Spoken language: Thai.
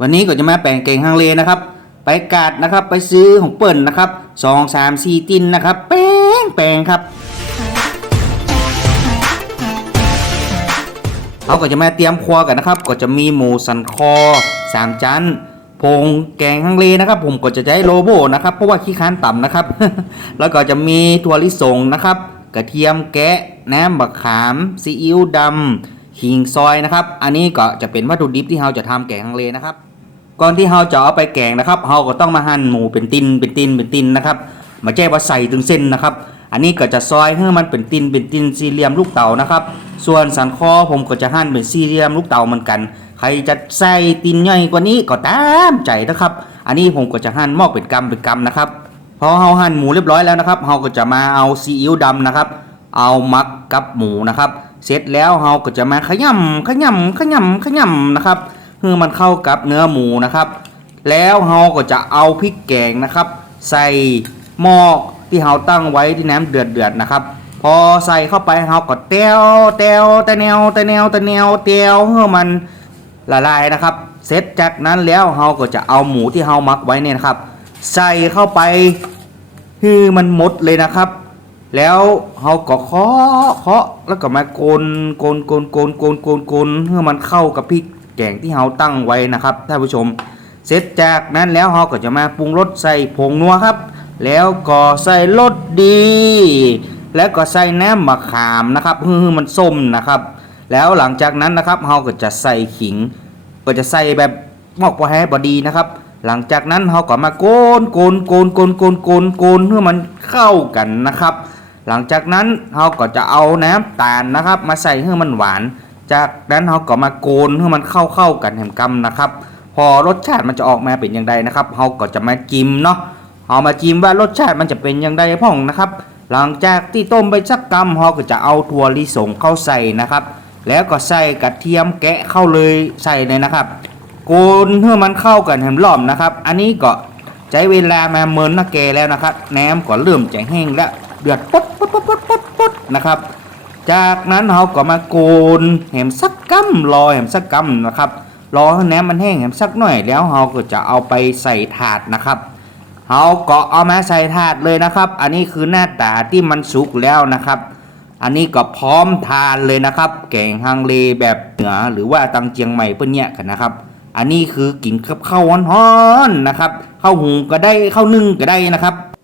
วันนี้ก็จะมาแปลงเก่งฮังเลนะครับ ไปกาดนะครับไปซื้อของเปิ่นนะครับสองสามสี่ตินนะครับ แป้งแปลงครับเขาก็จะมาเตรียมครัวกันนะครับ ก็จะมีหมูสันคอสามจานผงแกงฮังเลนะครับ ผมก็จะใช้โลโบนะครับเพราะว่าขี้ค้านต่ำนะครับ แล้วก็จะมีถั่วลิสงนะครับ กระเทียมแกะน้ำบักขามซีอิ๊วดำ ขิงซอยนะครับ อันนี้ก็จะเป็นวัตถุดิบที่เราจะทำแกงฮังเลนะครับ ก่อนที่เราจะเอาไปแกงนะครับเราก็ต้องมาหั่นหมูเป็นตินเป็นตินเป็นตินนะครับ มาแจ้ว่าใส่ถึงเส้นนะครับ อันนี้ก็จะซอยให้มันเป็นตินเป็นตินสี่เหลี่ยมลูกเต๋านะครับ ส่วนสันคอผมก็จะหั่นเป็นสี่เหลี่ยมลูกเต๋าเหมือนกัน ใครจะใส่ตินใหญ่กว่านี้ก็ตามใจนะครับ อันนี้ผมก็จะหั่นมอกเป็นกำเป็นกำนะครับ พอเราหั่นหมูเรียบร้อยแล้วนะครับเราก็จะมาเอาซีอิ๊วดำนะครับ เอามักกับหมูนะครับ เสร็จแล้วเราก็จะมาขยำขยำขยำขยำนะครับเพื่อมันเข้ากับเนื้อหมูนะครับ แล้วเราก็จะเอาพริกแกงนะครับ ใส่หม้อที่เราตั้งไว้ที่น้ำเดือดเดือดนะครับ พอใส่เข้าไปเราก็เตียวเตียวตะแนวตะแนวตะแนวเตียวเพื่อมันละลายนะครับ เสร็จจากนั้นแล้วเราก็จะเอาหมูที่เรามักไว้เนี่ยนะครับ ใส่เข้าไปคือมันหมดเลยนะครับ แล้วเราก็เคาะเคาะแล้วก็มาโกนโกนโกนโกนโกนโกนโกนเพื่อมันเข้ากับพริกแกงที่เราตั้งไว้นะครับท่านผู้ชม เสร็จจากนั้นแล้วเราก็จะมาปรุงรสใส่ผงนัวครับ แล้วก็ใส่รสดี แล้วก็ใส่น้ำมะขามนะครับเพื่อมันส้มนะครับ แล้วหลังจากนั้นนะครับเราก็จะใส่ขิง ก็จะใส่แบบมอกพอแห้บดีนะครับ หลังจากนั้นเราก็มาโกนโกนโกนโกนโกนโกนโกนเพื่อมันเข้ากันนะครับ หลังจากนั้นเราก็จะเอาน้ำตาลนะครับ มาใส่ให้มันหวาน จากนั้นเราก็มาโกนให้มันเข้าๆกันแหมกำนะครับ พอรสชาติมันจะออกมาเป็นอย่างไรนะครับเราก็จะมาจิ้มเนาะเอามาจิ้มว่ารสชาติมันจะเป็นอย่างไรพ่องนะครับ หลังจากที่ต้มไปสักกำเราก็จะเอาถั่วลิสงเข้าใส่นะครับ แล้วก็ใส่กระเทียมแกะเข้าเลยใส่เลยนะครับ โกนเพื่อมันเข้ากันแหมหล้อมนะครับ อันนี้ก็ใช้เวลามาเมินนะแกแล้วนะครับ แหนมก็เริ่มจะแห้งแล้ว เดือดปุ๊ดปุ๊ดปุ๊ดปุ๊ดปุ๊ดปุ๊ดนะครับ จากนั้นเราก็มาโกนแหมสักกัมรอแหมสักกัมนะครับ รอให้แหนมมันแห้งแหมสักหน่อยแล้วเราก็จะเอาไปใส่ถาดนะครับเราก็เอามาใส่ถาดเลยนะครับ อันนี้คือหน้าตาที่มันสุกแล้วนะครับ อันนี้ก็พร้อมทานเลยนะครับ แกงฮังเลแบบเหนือหรือว่าตังเจียงใหม่เปิ้นเนี่ยกันนะครับ อันนี้คือกินกับข้าวฮ้อนๆนะครับข้าวหุงก็ได้ข้าวนึ่งก็ได้นะครับ